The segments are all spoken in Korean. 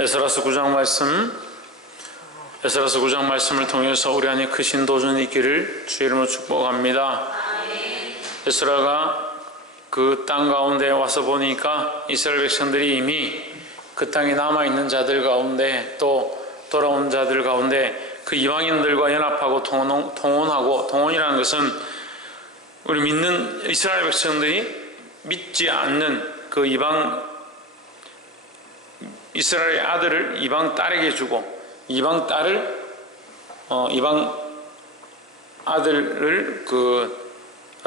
에스라서 9장 말씀을 통해서 우리 안에 크신 도전이 있기를 주의 이름으로 축복합니다. 에스라가 그 땅 가운데 와서 보니까 이스라엘 백성들이 이미 그 땅에 남아있는 자들 가운데 또 돌아온 자들 가운데 그 이방인들과 연합하고 동원이라는 것은 우리 믿는 이스라엘 백성들이 믿지 않는 그 이스라엘의 아들을 이방 딸에게 주고 이방 아들을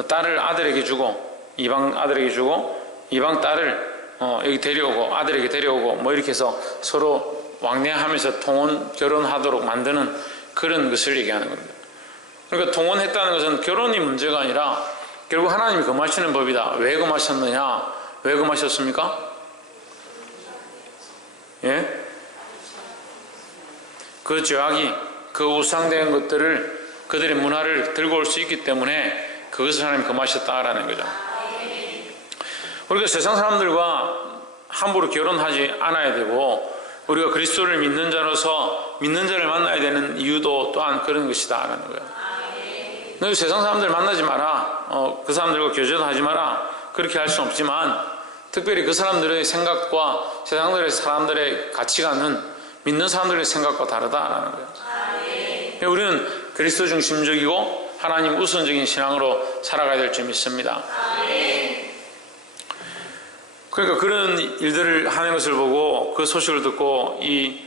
딸을 아들에게 주고 이방 아들에게 주고 이방 딸을 여기 데려오고 아들에게 데려오고 뭐 이렇게 해서 서로 왕래하면서 결혼하도록 만드는 그런 것을 얘기하는 겁니다. 그러니까 동원했다는 것은 결혼이 문제가 아니라 결국 하나님이 금하시는 법이다. 왜 금하셨느냐? 왜 금하셨습니까? 예? 그 죄악이 그 우상된 것들을 그들의 문화를 들고 올 수 있기 때문에 그것을 하나님 금하셨다라는 거죠. 우리가 세상 사람들과 함부로 결혼하지 않아야 되고 우리가 그리스도를 믿는 자로서 믿는 자를 만나야 되는 이유도 또한 그런 것이다라는 거예요. 너희 세상 사람들 만나지 마라. 그 사람들과 교제도 하지 마라. 그렇게 할 수는 없지만 특별히 그 사람들의 생각과 세상들의 사람들의 가치관은 믿는 사람들의 생각과 다르다라는 거예요. 우리는 그리스도 중심적이고 하나님 우선적인 신앙으로 살아가야 될 줄 믿습니다. 그러니까 그런 일들을 하는 것을 보고 그 소식을 듣고 이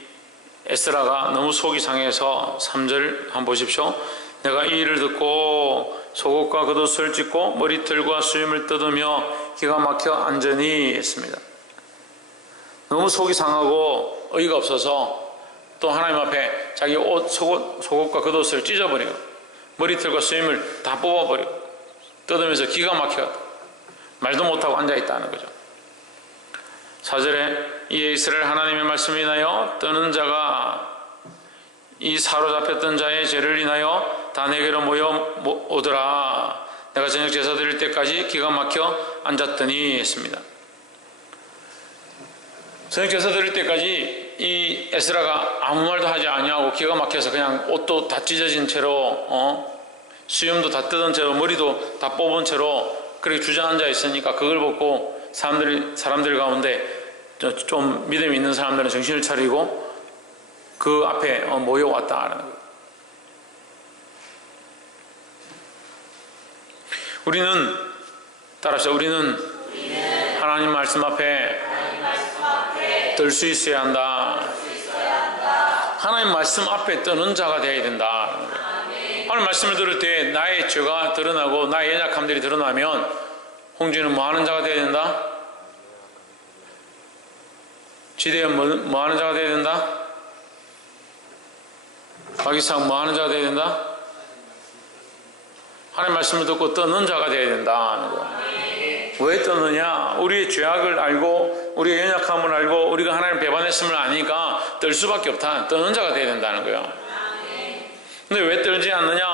에스라가 너무 속이 상해서 3절 한번 보십시오. 내가 이 일을 듣고 속옷과 겉옷을 찢고 머리털과 수염을 뜯으며 기가 막혀 안전히 했습니다. 너무 속이 상하고 어이가 없어서 또 하나님 앞에 자기 속옷과 겉옷을 찢어버리고 머리털과 수염을 다 뽑아버리고 뜯으면서 기가 막혀 말도 못하고 앉아있다는 거죠. 4절에 이에 이스라엘 하나님의 말씀을 인하여 떠는 자가 이 사로잡혔던 자의 죄를 인하여 다 내게로 모여오더라. 내가 저녁 제사 드릴 때까지 기가 막혀 앉았더니 했습니다. 저녁 제사 드릴 때까지 이 에스라가 아무 말도 하지 아니하고 기가 막혀서 그냥 옷도 다 찢어진 채로 수염도 다 뜯은 채로 머리도 다 뽑은 채로 그렇게 주저앉아 있으니까 그걸 보고 사람들 가운데 좀 믿음이 있는 사람들은 정신을 차리고 그 앞에 모여왔다라는 거예요. 우리는 따라서 우리는 하나님 말씀 앞에 들 수 있어야 한다. 하나님 말씀 앞에 뜨는 자가 되어야 된다. 하나님 말씀을 들을 때 나의 죄가 드러나고 나의 연약함들이 드러나면 홍주는 뭐 하는 자가 되어야 된다? 지대현 뭐 하는 자가 되어야 된다? 박이상 뭐 하는 자가 되어야 된다? 하나님 말씀을 듣고 떠는 자가 되어야 된다는 거예요. 왜 떠느냐? 우리의 죄악을 알고 우리의 연약함을 알고 우리가 하나님 배반했음을 아니까 떨 수밖에 없다. 떠는 자가 되어야 된다는 거예요. 근데 왜 떨지 않느냐?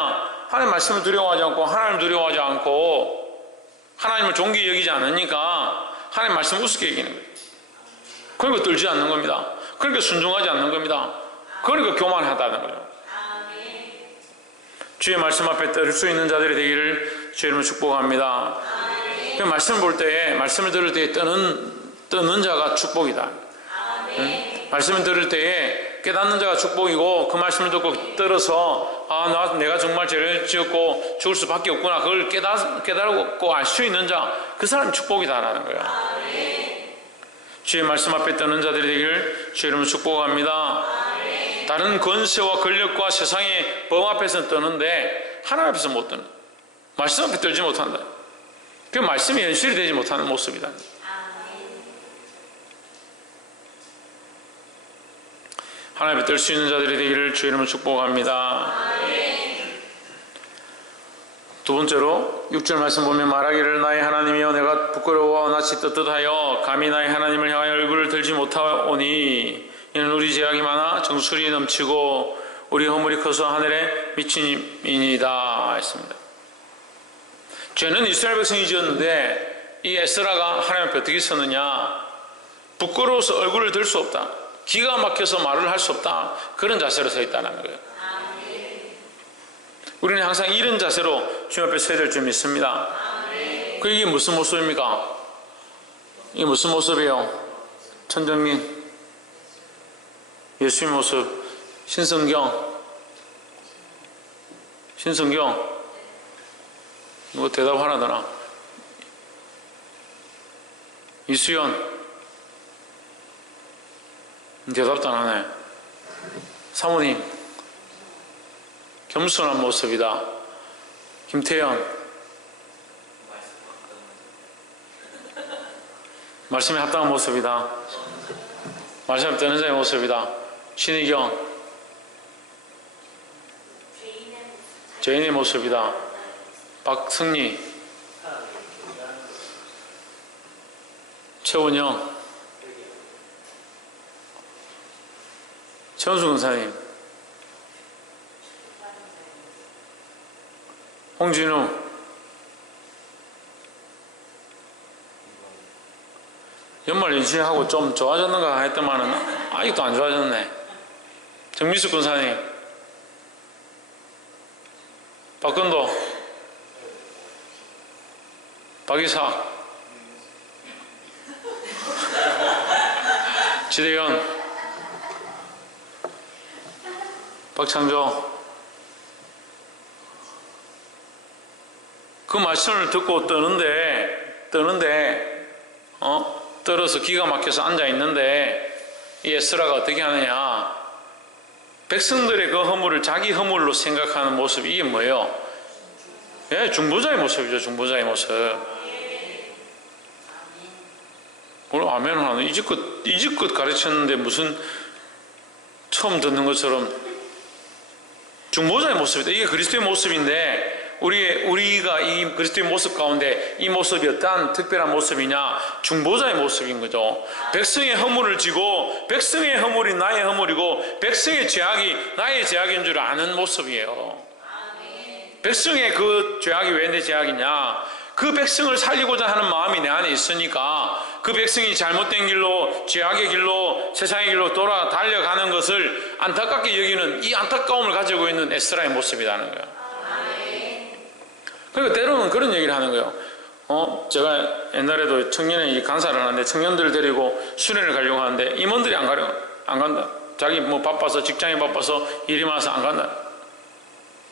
하나님 말씀을 두려워하지 않고 하나님 두려워하지 않고 하나님을 존귀히 여기지 않으니까 하나님 말씀 우습게 여기는 거예요. 그러니까 떨지 않는 겁니다. 그러니까 순종하지 않는 겁니다. 그러니까 교만하다는 거예요. 주의 말씀 앞에 떨 수 있는 자들이 되기를 주의 이름으로 축복합니다. 그 말씀을 볼 때에 말씀을 들을 때에 떠는 자가 축복이다. 말씀을 들을 때에 깨닫는 자가 축복이고 그 말씀을 듣고 떨어서 내가 정말 죄를 지었고 죽을 수밖에 없구나 그걸 깨달고 알 수 있는 자 그 사람이 축복이다라는 거예요. 주의 말씀 앞에 떠는 자들이 되기를 주의 이름으로 축복합니다. 다른 권세와 권력과 세상의 법 앞에서는 떠는데 하나님 앞에서 못 떠는 말씀 앞에 떨지 못한다. 그 말씀이 현실이 되지 못하는 모습이다. 하나님 앞에 떨 수 있는 자들이 되기를 주의 이름으로 축복합니다. 두 번째로 6절 말씀 보면 말하기를 나의 하나님이여 내가 부끄러워 낯이 떳떳하여 감히 나의 하나님을 향하여 얼굴을 들지 못하오니 이는 우리 죄악이 많아 정수리 넘치고 우리 허물이 커서 하늘에 미친이니이다 했습니다. 죄는 이스라엘 백성이 지었는데 이 에스라가 하나님 앞에 어떻게 섰느냐? 부끄러워서 얼굴을 들 수 없다. 기가 막혀서 말을 할 수 없다. 그런 자세로 서 있다는 거예요. 우리는 항상 이런 자세로 주님 앞에 서야 될 줄 믿습니다. 이게 무슨 모습입니까? 이게 무슨 모습이에요? 천정민, 예수의 모습, 신성경, 누구 대답하나 되나? 이수연, 대답도 안 하네. 사모님, 겸손한 모습이다. 김태현, 말씀에 합당한 모습이다. 말씀에 뜨는 자의 모습이다. 신희경, 죄인의 모습이다. 박승리, 최원영, 최원수 권사님, 홍진우, 연말 연시하고 좀 좋아졌는가 했더만은 아직도 안 좋아졌네. 정미숙 권사님, 박근도, 박이사, 지대현, 박창조. 그 말씀을 듣고 떨어서 기가 막혀서 앉아있는데 이 에스라가 어떻게 하느냐, 백성들의 그 허물을 자기 허물로 생각하는 모습, 이게 뭐예요? 예, 중보자의 모습이죠. 중보자의 모습. 오늘 아멘을 하는 이집껏 가르쳤는데 무슨 처음 듣는 것처럼 중보자의 모습이다. 이게 그리스도의 모습인데, 우리가 이 그리스도의 모습 가운데 이 모습이 어떠한 특별한 모습이냐? 중보자의 모습인 거죠. 백성의 허물을 지고, 백성의 허물이 나의 허물이고, 백성의 죄악이 나의 죄악인 줄 아는 모습이에요. 백성의 그 죄악이 왜 내 죄악이냐? 그 백성을 살리고자 하는 마음이 내 안에 있으니까 그 백성이 잘못된 길로, 죄악의 길로, 세상의 길로 달려가는 것을 안타깝게 여기는, 이 안타까움을 가지고 있는 에스라의 모습이라는 거예요. 그러니까 때로는 그런 얘기를 하는 거예요. 제가 옛날에도 청년회 강사를 하는데 청년들을 데리고 수련을 가려고 하는데 임원들이 안 간다. 자기 뭐 바빠서, 직장이 바빠서 일이 많아서 안 간다.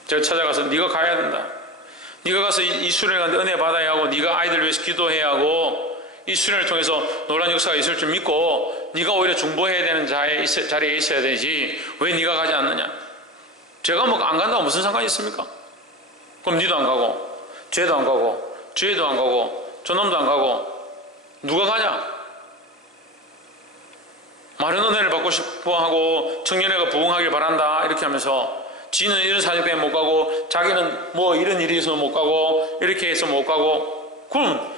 제가 찾아가서 네가 가야 된다. 네가 가서 이 수련을 가는데 은혜 받아야 하고, 네가 아이들 위해서 기도해야 하고, 이 수련을 통해서 놀라운 역사가 있을 줄 믿고 네가 오히려 중보해야 되는 자리에 있어야 되지, 왜 네가 가지 않느냐? 제가 뭐 안 간다고 무슨 상관이 있습니까? 그럼 니도 안 가고, 쟤도 안 가고, 쟤도 안 가고, 저놈도 안 가고, 누가 가냐? 많은 은혜를 받고 싶어 하고 청년회가 부흥하길 바란다 이렇게 하면서, 지는 이런 사정 때문에 못 가고, 자기는 뭐 이런 일이 있어서 못 가고, 이렇게 해서 못 가고, 그럼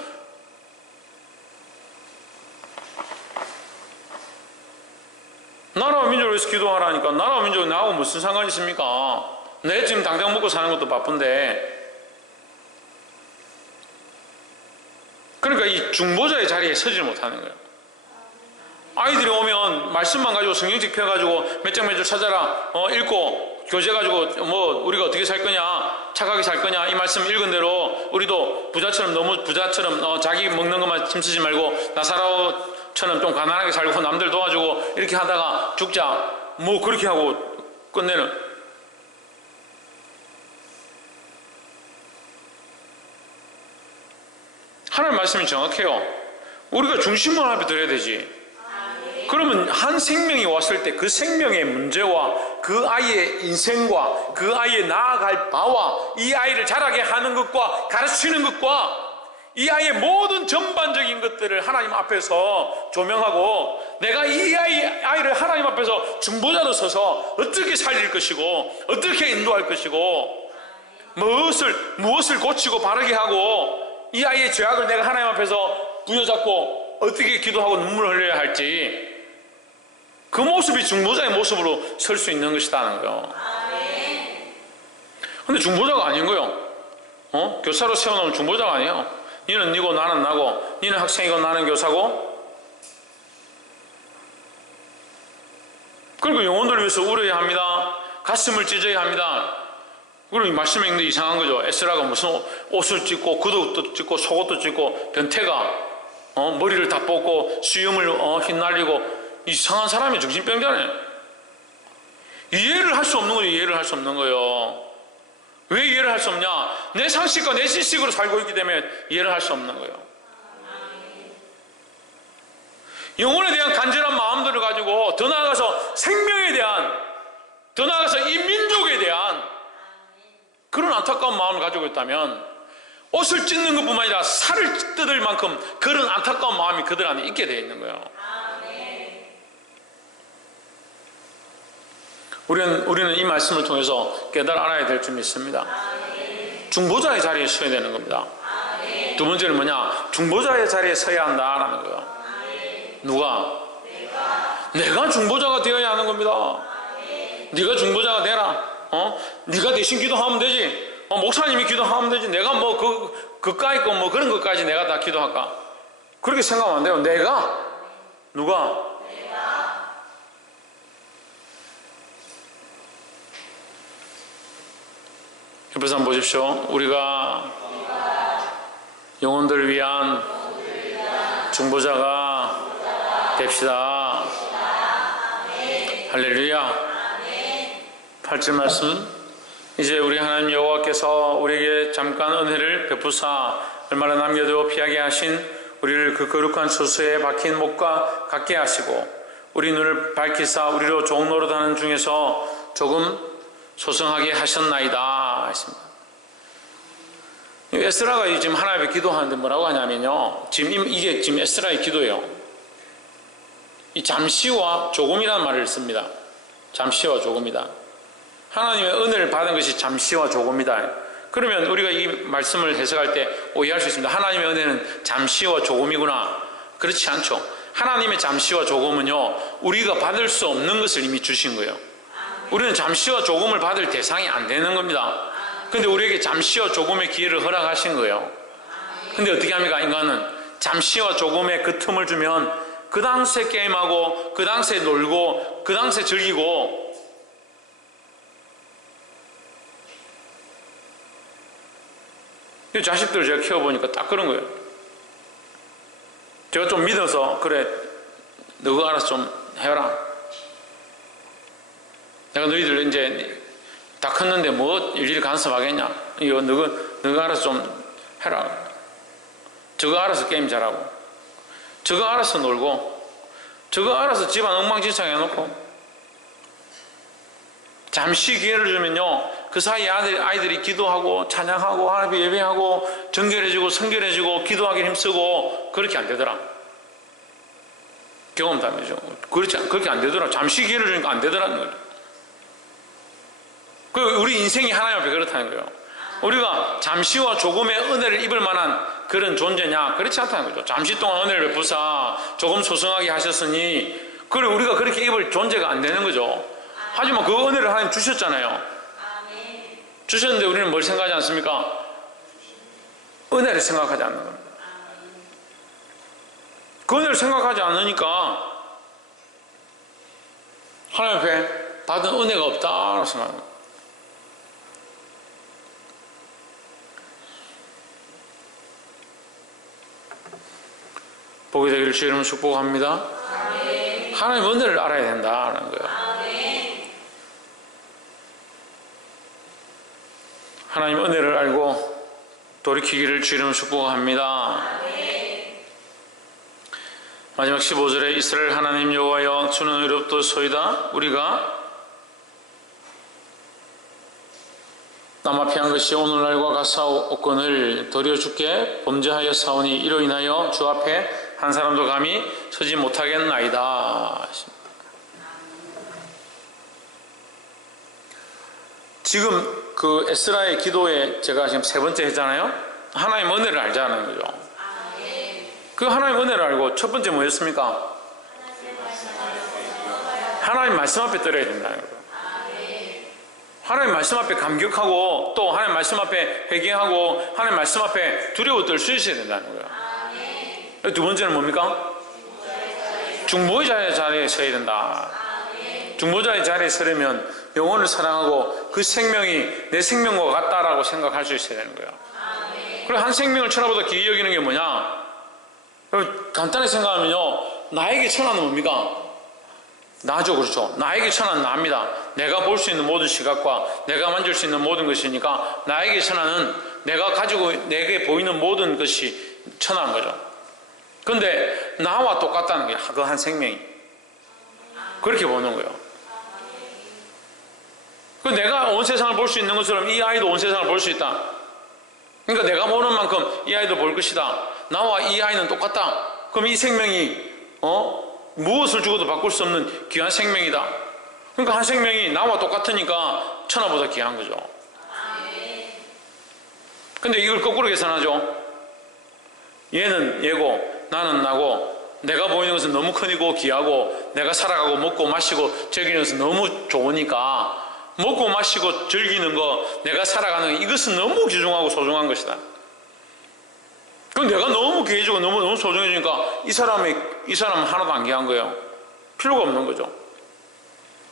나라와 민족을 위해서 기도하라니까 나라와 민족이 나하고 무슨 상관이 있습니까? 내 지금 당장 먹고 사는 것도 바쁜데. 그러니까 이 중보자의 자리에 서지 못하는 거예요. 아이들이 오면 말씀만 가지고 성경책 펴가지고 몇 장 몇 줄 찾아라, 읽고 교재 가지고 뭐 우리가 어떻게 살 거냐, 착하게 살 거냐, 이 말씀 읽은 대로 우리도 너무 부자처럼 자기 먹는 것만 힘쓰지 말고 나사로처럼 좀 가난하게 살고 남들 도와주고 이렇게 하다가 죽자, 뭐 그렇게 하고 끝내는. 하나님 말씀이 정확해요. 우리가 중심을 앞에 들어야 되지. 그러면 한 생명이 왔을 때 그 생명의 문제와 그 아이의 인생과 그 아이의 나아갈 바와 이 아이를 자라게 하는 것과 가르치는 것과 이 아이의 모든 전반적인 것들을 하나님 앞에서 조명하고, 내가 이 아이를 하나님 앞에서 중보자로 서서 어떻게 살릴 것이고 어떻게 인도할 것이고 무엇을 고치고 바르게 하고, 이 아이의 죄악을 내가 하나님 앞에서 부여잡고 어떻게 기도하고 눈물을 흘려야 할지, 그 모습이 중보자의 모습으로 설 수 있는 것이라는 거예요. 근데 중보자가 아닌 거예요. 교사로 세워놓으면 중보자가 아니에요. 니는 니고 나는 나고, 니는 학생이고 나는 교사고, 그리고 영혼들을 위해서 울어야 합니다. 가슴을 찢어야 합니다. 그리고 이 말씀에 있는 게 이상한 거죠. 에스라가 무슨 옷을 찢고 구두도 찢고 속옷도 찢고 변태가 머리를 다 뽑고 수염을 휘날리고 이상한 사람이 정신병자네. 이해를 할 수 없는 거예요. 이해를 할 수 없는 거예요. 왜 이해를 할 수 없냐? 내 상식과 내 지식으로 살고 있기 때문에 이해를 할 수 없는 거예요. 영혼에 대한 간절한 마음들을 가지고 더 나아가서 생명에 대한, 더 나아가서 이 민족에 대한 그런 안타까운 마음을 가지고 있다면 옷을 찢는 것뿐만 아니라 살을 뜯을 만큼 그런 안타까운 마음이 그들 안에 있게 되어 있는 거예요. 우리는 이 말씀을 통해서 깨달아 알아야 될 점이 있습니다. 중보자의 자리에 서야 되는 겁니다. 두 번째는 뭐냐? 중보자의 자리에 서야 한다라는 거예요. 누가? 내가 중보자가 되어야 하는 겁니다. 네가 중보자가 되라. 네가 대신 기도하면 되지. 목사님이 기도하면 되지. 내가 뭐 그까이 거 뭐 그런 것까지 내가 다 기도할까? 그렇게 생각하면 안 돼요. 내가? 누가? 옆에서 한번 보십시오. 우리가 영혼들을 위한 중보자가 됩시다. 할렐루야. 8절 말씀. 이제 우리 하나님 여호와께서 우리에게 잠깐 은혜를 베푸사 얼마나 남겨도 피하게 하신 우리를 그 거룩한 처소에 박힌 목과 같게 하시고 우리 눈을 밝히사 우리로 좋은 노릇하는 중에서 조금 소성하게 하셨나이다 했습니다. 에스라가 지금 하나님 앞에 기도하는데 뭐라고 하냐면요, 이게 지금 에스라의 기도예요. 이 잠시와 조금이라는 말을 씁니다. 잠시와 조금이다. 하나님의 은혜를 받은 것이 잠시와 조금이다. 그러면 우리가 이 말씀을 해석할 때 오해할 수 있습니다. 하나님의 은혜는 잠시와 조금이구나. 그렇지 않죠. 하나님의 잠시와 조금은요, 우리가 받을 수 없는 것을 이미 주신 거예요. 우리는 잠시와 조금을 받을 대상이 안 되는 겁니다. 근데 우리에게 잠시와 조금의 기회를 허락하신 거예요. 근데 어떻게 합니까? 인간은 잠시와 조금의 그 틈을 주면 그 당시에 게임하고 그 당시에 놀고 그 당시에 즐기고, 이 자식들을 제가 키워보니까 딱 그런 거예요. 제가 좀 믿어서 그래 너가 알아서 좀 해라. 내가 너희들 이제 다 컸는데 뭐 일일이 간섭하겠냐. 이거 너가 알아서 좀 해라. 저거 알아서 게임 잘하고 저거 알아서 놀고 저거 알아서 집안 엉망진창 해놓고, 잠시 기회를 주면요 그 사이에 아이들이 기도하고 찬양하고 하나님 예배하고 정결해지고 성결해지고 기도하기 힘쓰고 그렇게 안 되더라. 경험담이죠. 그렇게 안 되더라. 잠시 기회를 주니까 안 되더라는 거예요. 우리 인생이 하나님 앞에 그렇다는 거예요. 우리가 잠시와 조금의 은혜를 입을 만한 그런 존재냐? 그렇지 않다는 거죠. 잠시 동안 은혜를 베푸사 조금 소성하게 하셨으니 그래 우리가 그렇게 입을 존재가 안 되는 거죠. 하지만 그 은혜를 하나님 주셨잖아요. 주셨는데 우리는 뭘 생각하지 않습니까? 은혜를 생각하지 않는 겁니다. 그 은혜를 생각하지 않으니까 하나님 앞에 받은 은혜가 없다라고 생각합니다. 복이 되기를 주의 이름으로 축복합니다. 하나님 은혜를 알아야 된다는 거예요. 하나님 은혜를 알고 돌이키기를 주의 이름으로 축복합니다. 마지막 15절에 이스라엘 하나님 여호와여 주는 의롭도소이다. 우리가 남아 피한 것이 오늘날과 같사옵건을 도리어 주께 범죄하여 사오니 이로 인하여 주 앞에 한 사람도 감히 서지 못하겠나이다. 지금 그 에스라의 기도에 제가 지금 세 번째 했잖아요. 하나님 은혜를 알자는 거죠. 그 하나님 은혜를 알고 첫 번째 뭐였습니까? 하나님 말씀 앞에 떨어야 된다는 거예요. 하나님 말씀 앞에 감격하고 또 하나님 말씀 앞에 회개하고 하나님 말씀 앞에 두려워 떨 수 있어야 된다는 거예요. 두 번째는 뭡니까? 중보의 자리에 서야 된다. 중보자의 자리에 서려면 영혼을 사랑하고 그 생명이 내 생명과 같다라고 생각할 수 있어야 되는 거예요. 그리고 한 생명을 천하보다 귀히 여기는 게 뭐냐? 간단히 생각하면요, 나에게 천하는 뭡니까? 나죠. 그렇죠. 나에게 천하는 나입니다. 내가 볼 수 있는 모든 시각과 내가 만질 수 있는 모든 것이니까 나에게 천하는 내가 가지고 내게 보이는 모든 것이 천하인 거죠. 근데 나와 똑같다는 게 그 한 생명이 그렇게 보는 거예요. 그 내가 온 세상을 볼 수 있는 것처럼 이 아이도 온 세상을 볼 수 있다. 그러니까 내가 보는 만큼 이 아이도 볼 것이다. 나와 이 아이는 똑같다. 그럼 이 생명이 무엇을 주고도 바꿀 수 없는 귀한 생명이다. 그러니까 한 생명이 나와 똑같으니까 천하보다 귀한 거죠. 근데 이걸 거꾸로 계산하죠. 얘는 얘고 나는 나고 내가 보이는 것은 너무 크고 귀하고 내가 살아가고 먹고 마시고 즐기는 것은 너무 좋으니까 먹고 마시고 즐기는 거 내가 살아가는 거 이것은 너무 귀중하고 소중한 것이다. 그럼 내가 너무 귀해지고 너무 소중해지니까 이 사람은 하나도 안 귀한 거예요. 필요가 없는 거죠.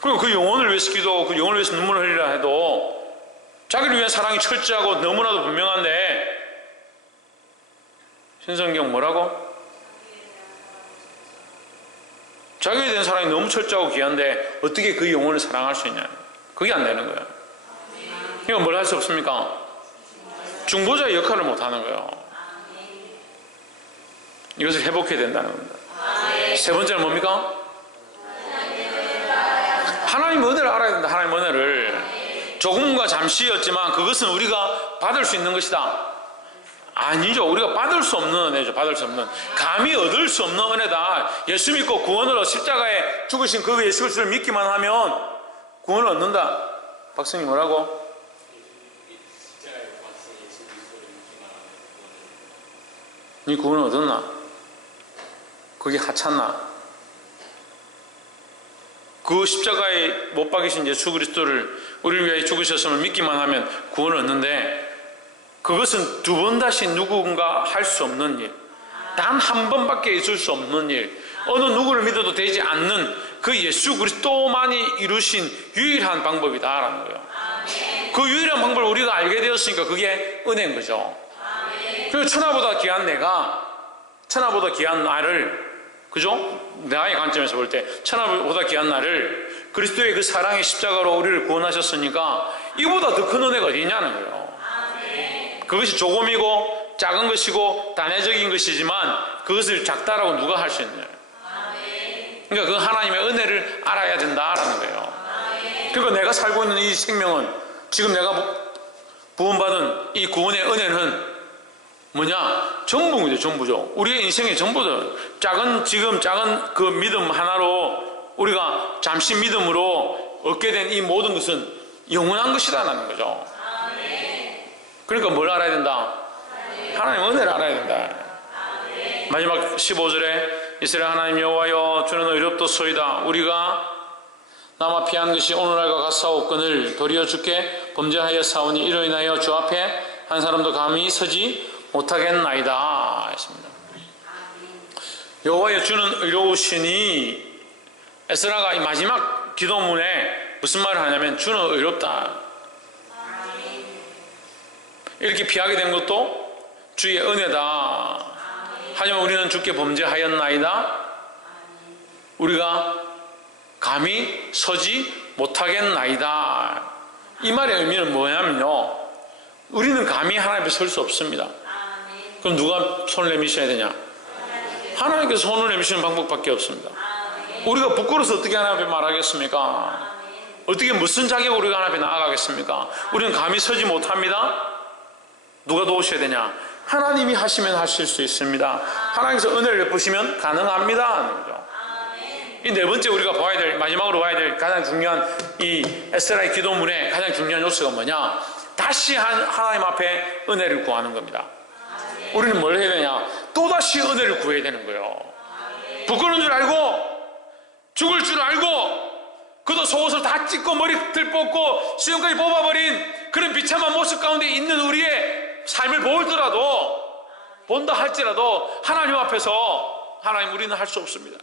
그리고 그 영혼을 위해서 기도하고 그 영혼을 위해서 눈물을 흘리라 해도 자기를 위한 사랑이 철저하고 너무나도 분명한데 신성경 뭐라고? 자기에 대한 사랑이 너무 철저하고 귀한데 어떻게 그 영혼을 사랑할 수 있냐? 그게 안 되는 거예요. 그러니까 뭘 할 수 없습니까? 중보자의 역할을 못 하는 거예요. 이것을 회복해야 된다는 겁니다. 세 번째는 뭡니까? 하나님 은혜를 알아야 된다. 하나님 은혜를. 조금과 잠시였지만 그것은 우리가 받을 수 있는 것이다. 아니죠. 우리가 받을 수 없는 은혜죠. 받을 수 없는. 감히 얻을 수 없는 은혜다. 예수 믿고 구원을 십자가에 죽으신 그 예수 그리스도를 믿기만 하면 구원을 얻는다. 박성님 뭐라고? 네 구원을 얻었나? 그게 하찮나? 그 십자가에 못 박이신 예수 그리스도를 우리를 위해 죽으셨음을 믿기만 하면 구원을 얻는데 그것은 두 번 다시 누군가 할 수 없는 일, 단 한 번밖에 있을 수 없는 일, 어느 누구를 믿어도 되지 않는 그 예수 그리스도만이 이루신 유일한 방법이다라는 거예요. 그 유일한 방법을 우리가 알게 되었으니까 그게 은혜인 거죠. 그리고 천하보다 귀한 내가 천하보다 귀한 나를, 그죠? 나의 관점에서 볼 때 천하보다 귀한 나를 그리스도의 그 사랑의 십자가로 우리를 구원하셨으니까 이보다 더 큰 은혜가 어디 있냐는 거예요. 그것이 조금이고 작은 것이고 단회적인 것이지만 그것을 작다라고 누가 할 수 있느냐. 그러니까 그 하나님의 은혜를 알아야 된다라는 거예요. 그러니까 내가 살고 있는 이 생명은 지금 내가 구원받은 이 구원의 은혜는 뭐냐? 전부죠. 전부죠. 우리의 인생의 전부죠. 작은 그 믿음 하나로 우리가 잠시 믿음으로 얻게 된 이 모든 것은 영원한 것이다라는 거죠. 그러니까 뭘 알아야 된다? 하나님 은혜를 알아야 된다. 마지막 15절에 이스라엘 하나님 여호와여 주는 의롭도소이다. 우리가 남아 피한 것이 오늘날과 같사옵거늘 도리어 주께 범죄하여 사오니 이로 인하여 주 앞에 한 사람도 감히 서지 못하겠나이다 했습니다. 여호와여 주는 의로우시니 에스라가 이 마지막 기도문에 무슨 말을 하냐면 주는 의롭다. 이렇게 피하게 된 것도 주의 은혜다. 하지만 우리는 주께 범죄하였나이다. 우리가 감히 서지 못하겠나이다. 이 말의 의미는 뭐냐면요, 우리는 감히 하나님 앞에 설 수 없습니다. 그럼 누가 손을 내미셔야 되냐? 하나님께서 손을 내미시는 방법밖에 없습니다. 우리가 부끄러워서 어떻게 하나님 앞에 말하겠습니까? 어떻게 무슨 자격으로 우리가 하나님 앞에 나아가겠습니까? 우리는 감히 서지 못합니다. 누가 도우셔야 되냐? 하나님이 하시면 하실 수 있습니다. 하나님께서 은혜를 베푸시면 가능합니다 하는 거죠. 이 네 번째 우리가 봐야 될, 마지막으로 봐야 될 가장 중요한 이 에스라의 기도문의 가장 중요한 요소가 뭐냐? 다시 하나님 앞에 은혜를 구하는 겁니다. 우리는 뭘 해야 되냐? 또다시 은혜를 구해야 되는 거예요. 부끄러운 줄 알고 죽을 줄 알고 그도 속옷을 다 찢고 머리들 뽑고 수염까지 뽑아버린 그런 비참한 모습 가운데 있는 우리의 삶을 본다 할지라도 하나님 앞에서 하나님 우리는 할 수 없습니다.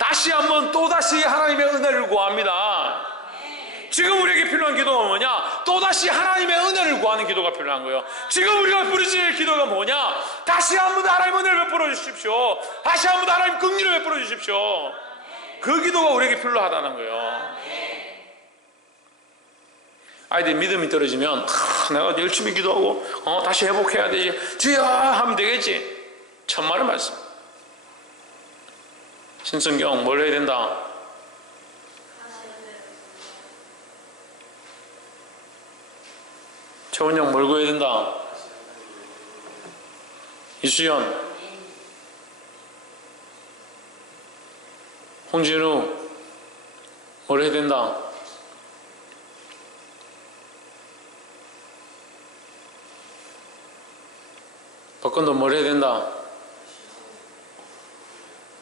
다시 한번 또다시 하나님의 은혜를 구합니다. 지금 우리에게 필요한 기도가 뭐냐? 또다시 하나님의 은혜를 구하는 기도가 필요한 거예요. 지금 우리가 부르짖을 기도가 뭐냐? 다시 한번 하나님 은혜를 베풀어 주십시오. 다시 한번 하나님 긍휼을 베풀어 주십시오. 그 기도가 우리에게 필요하다는 거예요. 아이들이 믿음이 떨어지면 내가 열심히 기도하고 다시 회복해야 되지, 주여 하면 되겠지. 천만의 말씀. 신성경 뭘 해야 된다? 최원영 뭘 구해야 된다? 이수연, 홍진우 뭘 해야 된다? 박건도 뭘 해야 된다?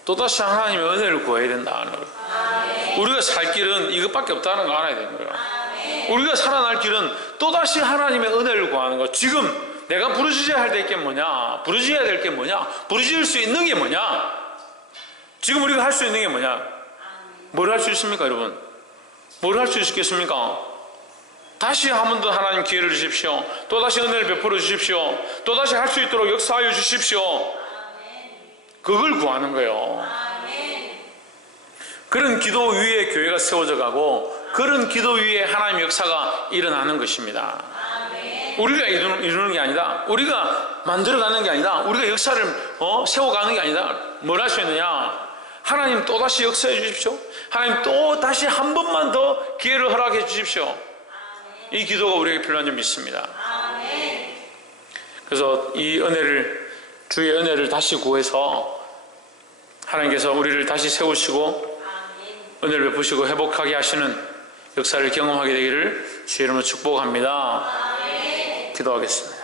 또다시 하나님의 은혜를 구해야 된다는 거예요. 우리가 살 길은 이것밖에 없다는 거 알아야 되는 거예요. 우리가 살아날 길은 또다시 하나님의 은혜를 구하는 거. 지금 내가 부르짖어야 할 게 뭐냐? 부르짖어야 될 게 뭐냐? 부르짖을 수 있는 게 뭐냐? 지금 우리가 할 수 있는 게 뭐냐? 뭘 할 수 있습니까, 여러분? 뭘 할 수 있겠습니까? 다시 한 번 더 하나님 기회를 주십시오. 또다시 은혜를 베풀어 주십시오. 또다시 할 수 있도록 역사하여 주십시오. 그걸 구하는 거예요. 그런 기도 위에 교회가 세워져 가고, 그런 기도 위에 하나님의 역사가 일어나는 것입니다. 우리가 이루는 게 아니다. 우리가 만들어가는 게 아니다. 우리가 역사를 세워가는 게 아니다. 뭘 할 수 있느냐? 하나님 또다시 역사해 주십시오. 하나님 또다시 한 번만 더 기회를 허락해 주십시오. 이 기도가 우리에게 필요한 줄 믿습니다. 그래서 이 은혜를, 주의 은혜를 다시 구해서 하나님께서 우리를 다시 세우시고 은혜를 베푸시고 회복하게 하시는 역사를 경험하게 되기를 주의 이름으로 축복합니다. 기도하겠습니다.